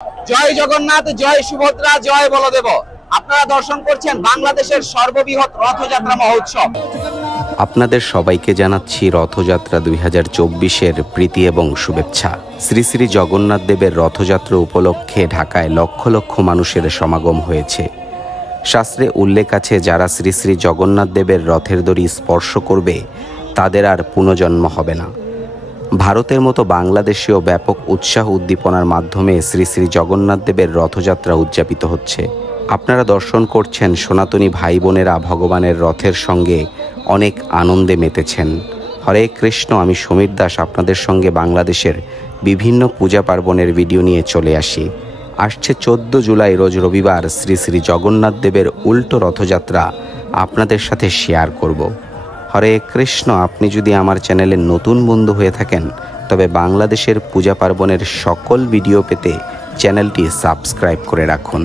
জয় জগন্নাথ, জয় সুভদ্রা, জয় বলদেব। আপনারা দর্শন করছেন বাংলাদেশের সর্ববৃহৎ রথযাত্রা মহোৎসব। আপনাদের সবাইকে জানাচ্ছি রথযাত্রা 2024-এর প্রীতি এবং শুভেচ্ছা। শ্রী শ্রী জগন্নাথ দেবের রথযাত্রা উপলক্ষে ঢাকায় লক্ষ লক্ষ মানুষের সমাগম হয়েছে। শাস্ত্রে উল্লেখ আছে, যারা শ্রী শ্রী জগন্নাথ দেবের রথের দড়ি স্পর্শ করবে তাদের আর পুনর্জন্ম হবে না। ভারতের মতো বাংলাদেশেও ব্যাপক উৎসাহ উদ্দীপনার মাধ্যমে শ্রী শ্রী জগন্নাথ দেবের রথযাত্রা উদযাপিত হচ্ছে। আপনারা দর্শন করছেন সনাতনী ভাই বোনেরা ভগবানের রথের সঙ্গে অনেক আনন্দে মেতেছেন। হরে কৃষ্ণ, আমি সমীর দাস আপনাদের সঙ্গে বাংলাদেশের বিভিন্ন পূজা পার্বণের ভিডিও নিয়ে চলে আসি। আসছে 14 জুলাই রোজ রবিবার শ্রী শ্রী জগন্নাথ দেবের উল্টো রথযাত্রা আপনাদের সাথে শেয়ার করব। হরে কৃষ্ণ, আপনি যদি আমার চ্যানেলের নতুন বন্ধু হয়ে থাকেন তবে বাংলাদেশের পূজা পার্বণের সকল ভিডিও পেতে চ্যানেলটি সাবস্ক্রাইব করে রাখুন।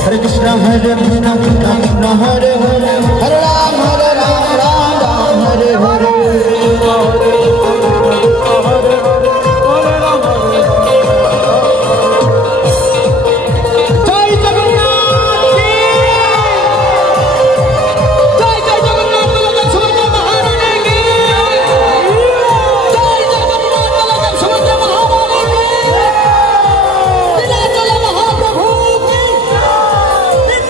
Hare Krishna, Krishna Hare Hare, Hare Ram, Ram Ram, Hare Hare, Jai Jagannath ki, Jai Jagannath Baladev Subhadra Maharani ki, Jai Jagannath Baladev Subhadra Maharani ki, Nilachala Mahaprabhu ki, Hare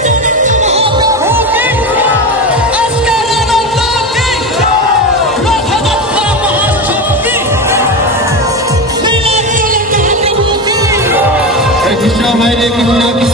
Krishna, Krishna